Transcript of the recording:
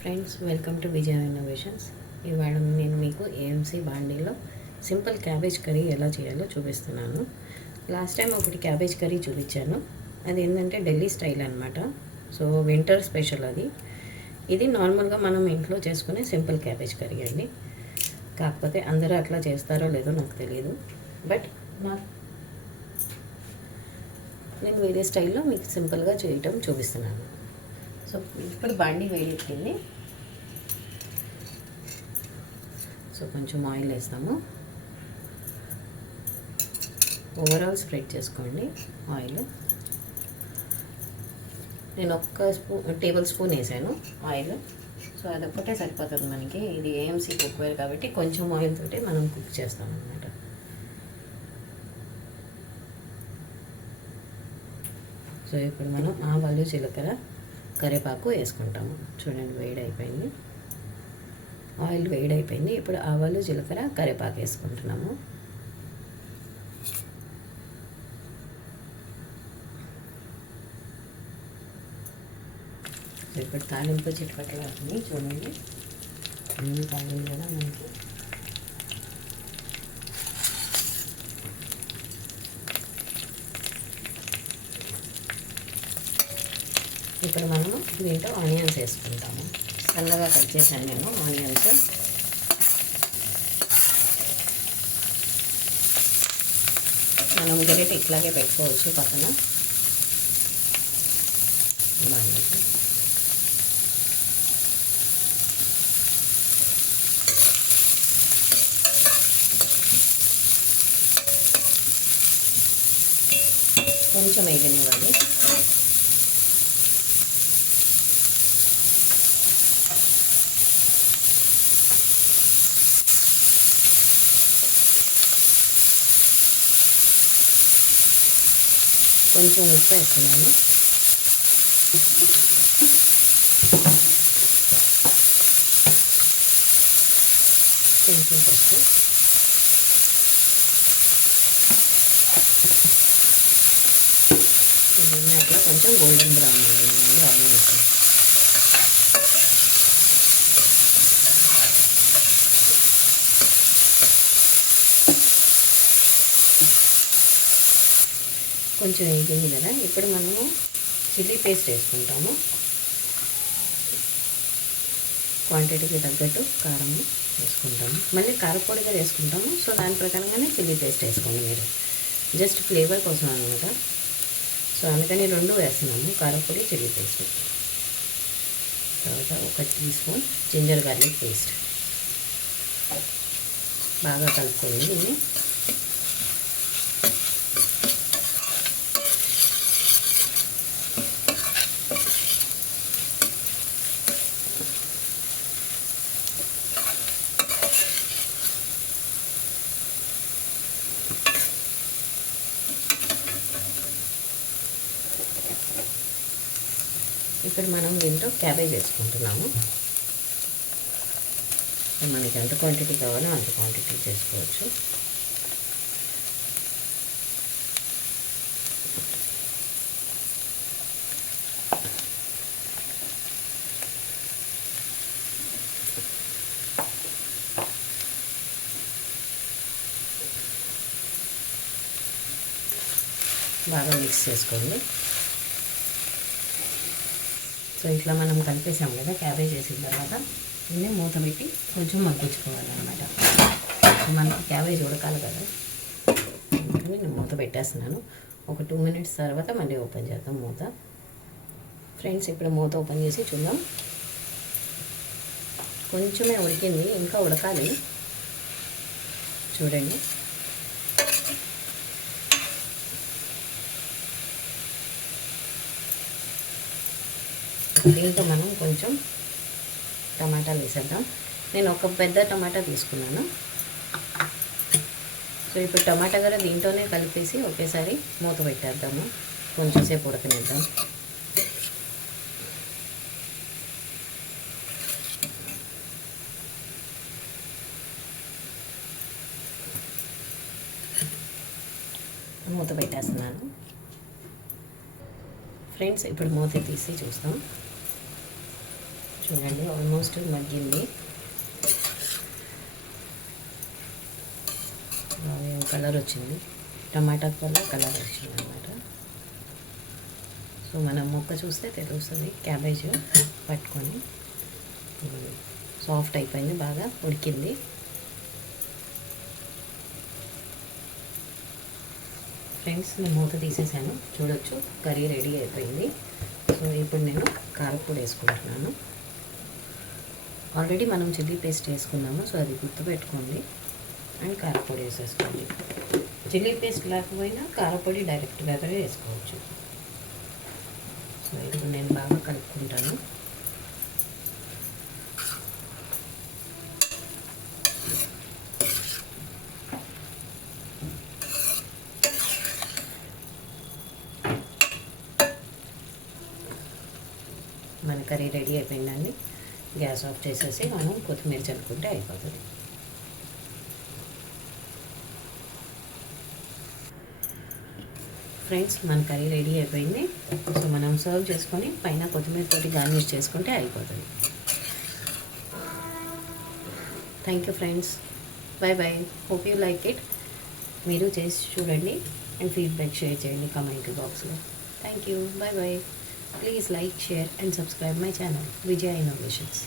Friends, welcome to Vijaya innovations. ఇవాళ నేను మీకు ఏఎంసీ బాండీలో సింపుల్ క్యాబేజ్ కర్రీ ఎలా చేయాలో చూపిస్తున్నాను. లాస్ట్ టైం ఒకటి క్యాబేజ్ కర్రీ చూపించాను. అది ఏంటంటే ఢిల్లీ స్టైల్ అనమాట. సో వింటర్ స్పెషల్ అది. ఇది నార్మల్గా మనం ఇంట్లో చేసుకునే సింపుల్ క్యాబేజ్ కర్రీ అండి. కాకపోతే అందరూ అట్లా చేస్తారో లేదో నాకు తెలియదు. బట్ నేను వేరే స్టైల్లో మీకు సింపుల్గా చేయటం చూపిస్తున్నాను. సో ఇప్పుడు బాండీ వేడెక్కింది. సో కొంచెం ఆయిల్ వేస్తాము. ఓవరాల్ స్ప్రెడ్ చేసుకోండి ఆయిల్. నేను ఒక్క టేబుల్ స్పూన్ వేసాను ఆయిల్. సో అదొక్కటే సరిపోతుంది మనకి. ఇది ఏఎంసీ కుక్వేర్ కాబట్టి కొంచెం ఆయిల్ తోటి మనం కుక్ చేస్తాం అన్నమాట. సో ఇప్పుడు మనం ఆవాలు, జీలకర్ర, కరివేపాకు వేసుకుంటాము. చూడండి, వేడైపోయింది, ఆయిల్ వేడైపోయింది. ఇప్పుడు ఆవాలు, జీలకర్ర, కరివేపాకు వేసుకుంటున్నాము. ఇప్పుడు తాలింపు చిట్పట్లు అవుతుంది. చూడండి, అన్నీ తాలింపు కదా మనకి. ఇప్పుడు మనము దీంట్లో ఆనియన్స్ వేసుకుంటాము. సన్నగా కట్ చేశాను నేను ఆనియన్స్. మనం గరిట ఇట్లాగే పెట్టుకోవచ్చు పక్కన. కొంచెం వేగనివ్వాలి. కొంచెం ఉప్పు వేస్తున్నాను. కొంచెం పసుపు. అట్లా కొంచెం గోల్డెన్ బ్రౌన్ అవ్వాలి ఆనియన్స్. కొంచెం వేగింది కదా. ఇప్పుడు మనము చిల్లీ పేస్ట్ వేసుకుంటాము. క్వాంటిటీకి తగ్గట్టు కారం వేసుకుంటాము. మళ్ళీ కారపొడిగా వేసుకుంటాము. సో దాని ప్రకారంగానే చిల్లీ పేస్ట్ వేసుకోండి మీరు. జస్ట్ ఫ్లేవర్ కోసం అనమాట. సో అందుకని రెండు వేస్తున్నాము, కారపొడి, చిల్లీ పేస్ట్. తర్వాత 1 teaspoon ginger garlic paste. బాగా కలుపుకోండి దీన్ని. ఇప్పుడు మనం దీంట్లో క్యాబేజ్ వేసుకుంటున్నాము. మనకి ఎంత క్వాంటిటీ కావాలో అంత క్వాంటిటీ చేసుకోవచ్చు. బాగా మిక్స్ చేసుకోండి. సో ఇట్లా మనం కలిపేసాం కదా. క్యాబేజ్ వేసిన తర్వాత దీన్ని మూత పెట్టి కొంచెం మగ్గించుకోవాలన్నమాట. మనకి క్యాబేజ్ ఉడకాలి కదా, అందుకని నేను మూత పెట్టేస్తున్నాను. ఒక 2 మినిట్స్ తర్వాత మళ్ళీ ఓపెన్ చేద్దాం మూత. ఫ్రెండ్స్, ఇప్పుడు మూత ఓపెన్ చేసి చూద్దాం. కొంచెమే ఉడికింది, ఇంకా ఉడకాలి. చూడండి, దీంట్లో మనం కొంచెం టమాటాలు వేసేద్దాం. నేను ఒక పెద్ద టమాటా తీసుకున్నాను. సో ఇప్పుడు టమాటా కూడా దీంట్లోనే కలిపేసి ఒకేసారి మూత పెట్టేద్దాము. కొంచెంసేపు ఉడకనిద్దాం. మూత పెట్టేస్తున్నాను. ఫ్రెండ్స్, ఇప్పుడు మూత తీసి చూస్తాం. చూడండి ఆల్మోస్ట్ మగ్గింది. కలర్ వచ్చింది, టమాటా కలర్ వచ్చింది అనమాట. సో మనం మొక్క చూస్తే తెలుస్తుంది క్యాబేజ్ పట్టుకొని సాఫ్ట్ అయిపోయింది, బాగా ఉడికింది. ఫ్రెండ్స్ నేను మూత తీసేసాను, చూడొచ్చు కర్రీ రెడీ అయిపోయింది. సో ఇప్పుడు నేను కారపొడి వేసుకుంటున్నాను. ఆల్రెడీ మనం చిల్లీ పేస్ట్ వేసుకున్నాము, సో అది గుర్తుపెట్టుకోండి. అండ్ కారపొడి వేసేసుకోండి. చిల్లీ పేస్ట్ లేకపోయినా కారపొడి డైరెక్ట్గా వేసుకోవచ్చు. సో ఇప్పుడు నేను బాగా కలుపుకుంటాను. మన కర్రీ రెడీ అయిపోయిందండి. గ్యాస్ ఆఫ్ చేసేసి మనం కొత్తిమీర చల్లుకుంటే అయిపోతుంది. ఫ్రెండ్స్ మన కర్రీ రెడీ అయిపోయింది. సో మనం సర్వ్ చేసుకొని పైన కొత్తిమీర తోటి గార్నిష్ చేసుకుంటే అయిపోతుంది. Thank you friends, bye bye. Hope you like it. మీరు చేసి చూడండి అండ్ ఫీడ్బ్యాక్ షేర్ చేయండి కామెంట్ బాక్స్లో. Thank you, bye bye. Please like, share and subscribe my channel, Vijaya Innovations.